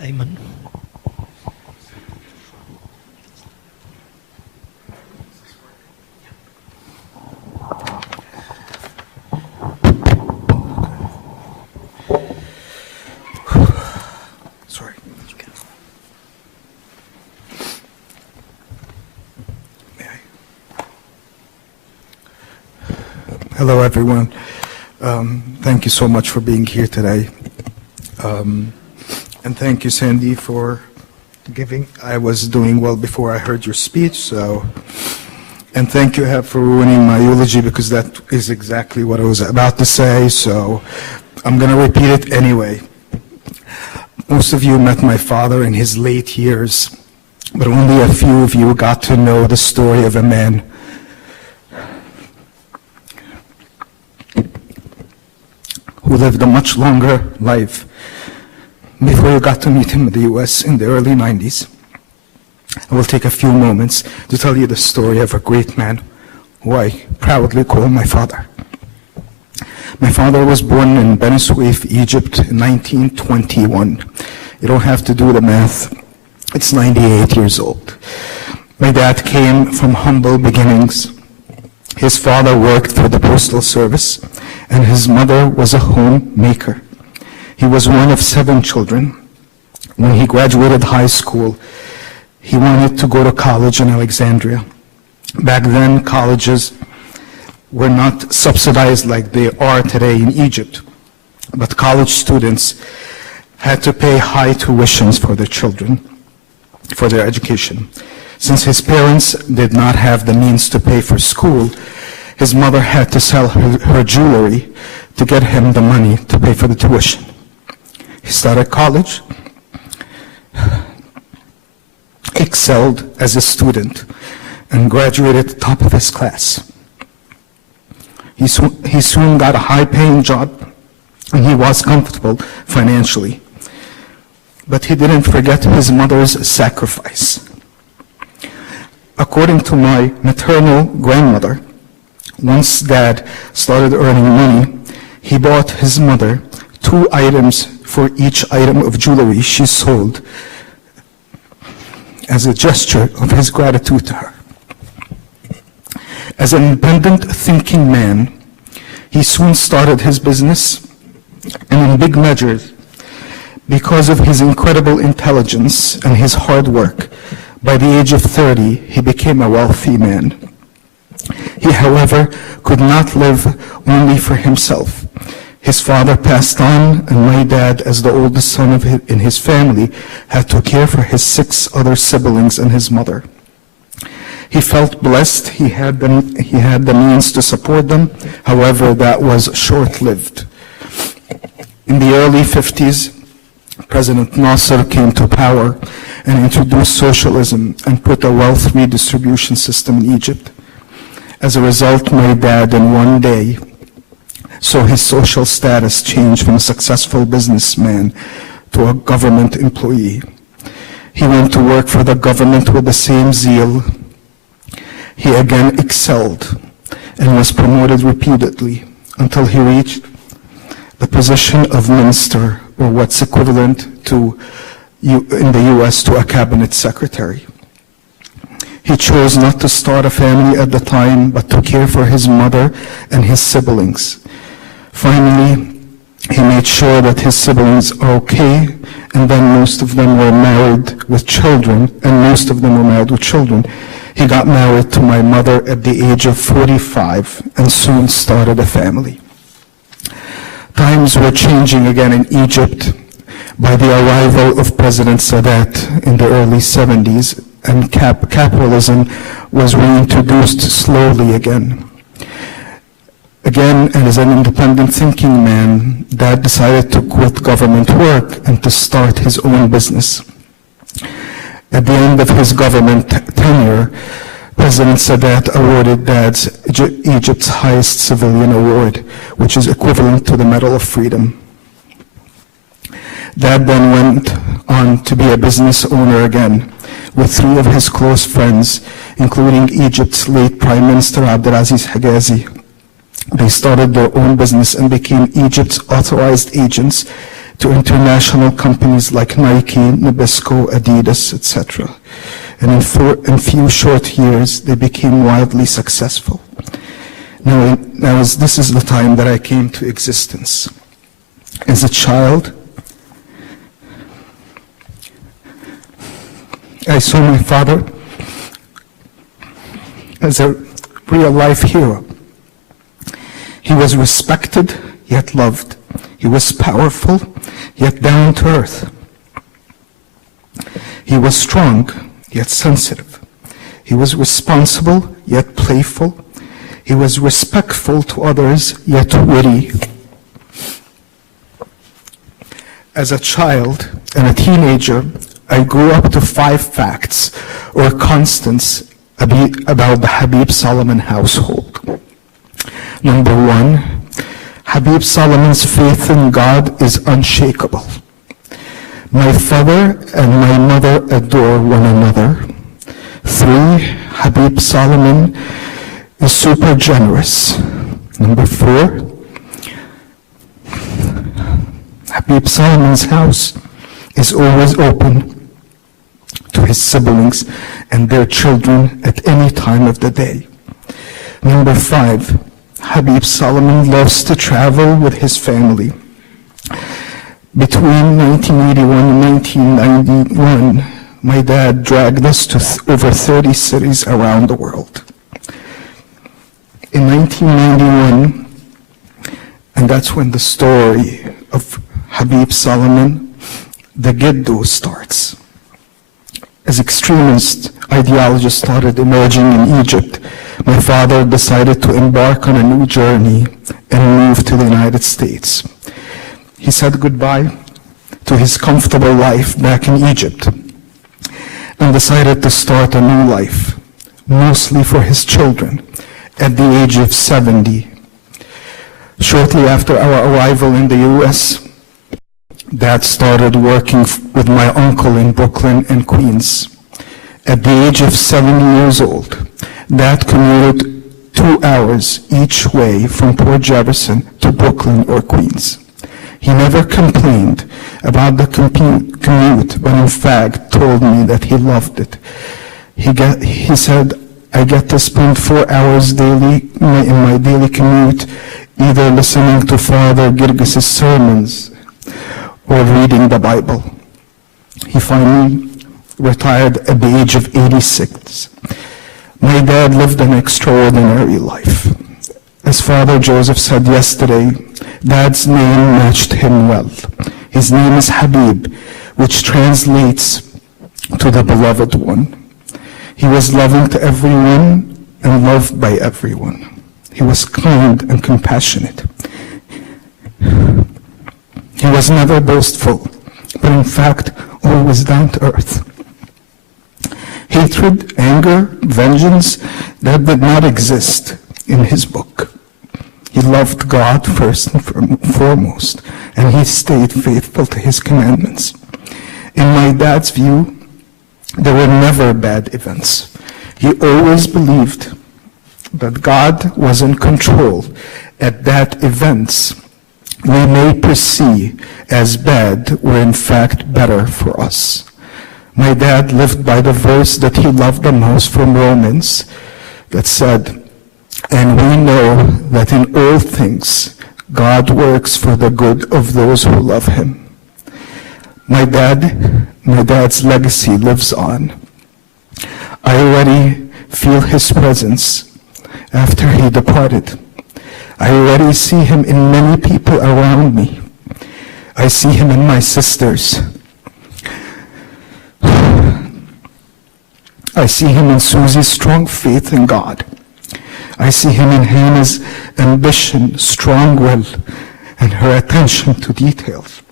Ayman. Sorry. May I? Hello, everyone. Thank you so much for being here today. And thank you, Sandy, for giving. I was doing well before I heard your speech, so. And thank you, Heb, for ruining my eulogy, because that is exactly what I was about to say, so I'm going to repeat it anyway. Most of you met my father in his late years, but only a few of you got to know the story of a man who lived a much longer life before you got to meet him in the US in the early 90s. I will take a few moments to tell you the story of a great man who I proudly call my father. My father was born in Beni Suef, Egypt in 1921. You don't have to do the math. It's 98 years old. My dad came from humble beginnings. His father worked for the Postal Service, and his mother was a homemaker. He was one of 7 children. When he graduated high school, he wanted to go to college in Alexandria. Back then, colleges were not subsidized like they are today in Egypt, but college students had to pay high tuitions for their children, for their education. Since his parents did not have the means to pay for school, his mother had to sell her jewelry to get him the money to pay for the tuition. He started college, excelled as a student, and graduated at the top of his class. He soon got a high-paying job, and he was comfortable financially. But he didn't forget his mother's sacrifice. According to my maternal grandmother, once Dad started earning money, he bought his mother 2 items for each item of jewelry she sold as a gesture of his gratitude to her. As an independent thinking man, he soon started his business, and in big measures, because of his incredible intelligence and his hard work, by the age of 30, he became a wealthy man. He, however, could not live only for himself. His father passed on, and my dad, as the oldest son in his family, had to care for his 6 other siblings and his mother. He felt blessed. He had the means to support them. However, that was short-lived. In the early 50s, President Nasser came to power and introduced socialism and put a wealth redistribution system in Egypt. As a result, my dad in one day saw his social status change from a successful businessman to a government employee. He went to work for the government with the same zeal. He again excelled and was promoted repeatedly until he reached the position of minister, or what's equivalent to, in the US, to a cabinet secretary. He chose not to start a family at the time, but to care for his mother and his siblings. Finally, he made sure that his siblings are okay, and then most of them were married with children, He got married to my mother at the age of 45 and soon started a family. Times were changing again in Egypt by the arrival of President Sadat in the early 70s, and capitalism was reintroduced slowly again. Again, as an independent thinking man, Dad decided to quit government work and to start his own business. At the end of his government tenure, President Sadat awarded Dad's Egypt's highest civilian award, which is equivalent to the Medal of Freedom. Dad then went on to be a business owner again, with 3 of his close friends, including Egypt's late Prime Minister Abdelaziz Higazi. They started their own business and became Egypt's authorized agents to international companies like Nike, Nabisco, Adidas, etc. And in few short years, they became wildly successful. This is the time that I came to existence. As a child, I saw my father as a real-life hero. He was respected, yet loved. He was powerful, yet down to earth. He was strong, yet sensitive. He was responsible, yet playful. He was respectful to others, yet witty. As a child and a teenager, I grew up to 5 facts or constants about the Habib Soliman household. Number 1, Habib Soliman's faith in God is unshakable. My father and my mother adore one another. 3, Habib Soliman is super generous. Number 4, Habib Soliman's house is always open to his siblings and their children at any time of the day. Number 5, Habib Soliman loves to travel with his family. Between 1981 and 1991, my dad dragged us to over 30 cities around the world. In 1991, and that's when the story of Habib Soliman, the Giddu, starts. As extremist ideologies started emerging in Egypt, my father decided to embark on a new journey and move to the United States. He said goodbye to his comfortable life back in Egypt and decided to start a new life, mostly for his children, at the age of 70. Shortly after our arrival in the US, Dad started working with my uncle in Brooklyn and Queens. At the age of 70 years old, Dad commuted 2 hours each way from Port Jefferson to Brooklyn or Queens. He never complained about the commute, but in fact told me that he loved it. He said, I get to spend 4 hours daily in my daily commute, either listening to Father Girgis's sermons or reading the Bible. He finally retired at the age of 86. My dad lived an extraordinary life. As Father Joseph said yesterday, Dad's name matched him well. His name is Habib, which translates to the beloved one. He was loving to everyone and loved by everyone. He was kind and compassionate. He was never boastful, but in fact, always down to earth. Hatred, anger, vengeance, that did not exist in his book. He loved God first and foremost, and he stayed faithful to his commandments. In my dad's view, there were never bad events. He always believed that God was in control, and that events we may perceive as bad were in fact better for us. My dad lived by the verse that he loved the most from Romans that said, and we know that in all things God works for the good of those who love him. My dad's legacy lives on. I already feel his presence after he departed. I already see him in many people around me. I see him in my sisters. I see him in Susie's strong faith in God. I see him in Hannah's ambition, strong will, and her attention to details.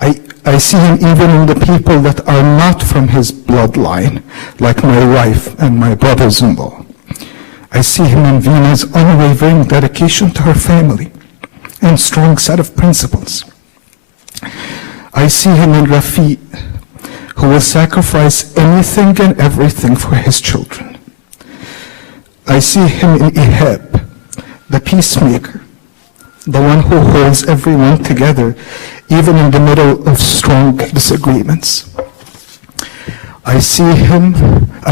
I see him even in the people that are not from his bloodline, like my wife and my brothers-in-law. I see him in Vina's unwavering dedication to her family and strong set of principles. I see him in Rafi, who will sacrifice anything and everything for his children. I see him in Ihab, the peacemaker, the one who holds everyone together even in the middle of strong disagreements. I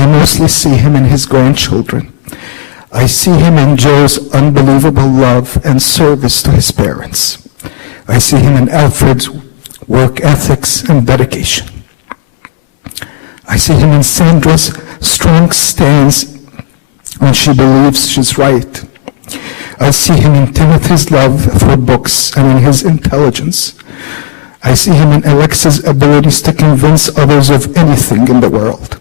mostly see him in his grandchildren. I see him in Joe's unbelievable love and service to his parents. I see him in Alfred's work ethics and dedication. I see him in Sandra's strong stance when she believes she's right. I see him in Timothy's love for books and in his intelligence. I see him in Alexa's abilities to convince others of anything in the world.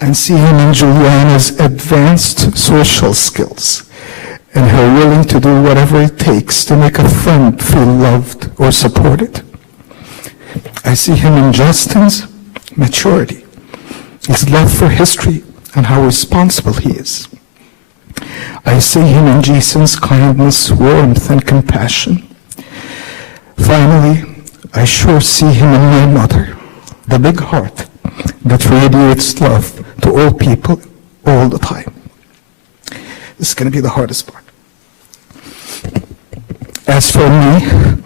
And see him in Juliana's advanced social skills and her willing to do whatever it takes to make a friend feel loved or supported. I see him in Justin's maturity, his love for history, and how responsible he is. I see him in Jason's kindness, warmth, and compassion. Finally, I sure see him in my mother, the big heart that radiates love to all people all the time. This is going to be the hardest part. As for me,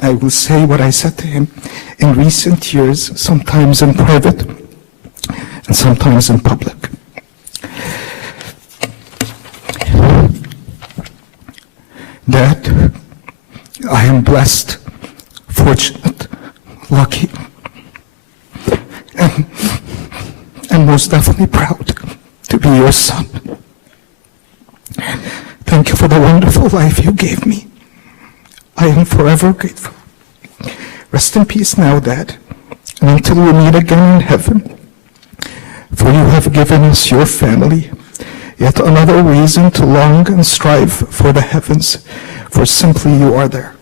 I will say what I said to him in recent years, sometimes in private and sometimes in public. Dad, I am blessed, fortunate, lucky, and most definitely proud to be your son. Thank you for the wonderful life you gave me. I am forever grateful. Rest in peace now, Dad, and until we meet again in heaven, for you have given us your family, yet another reason to long and strive for the heavens, for simply you are there.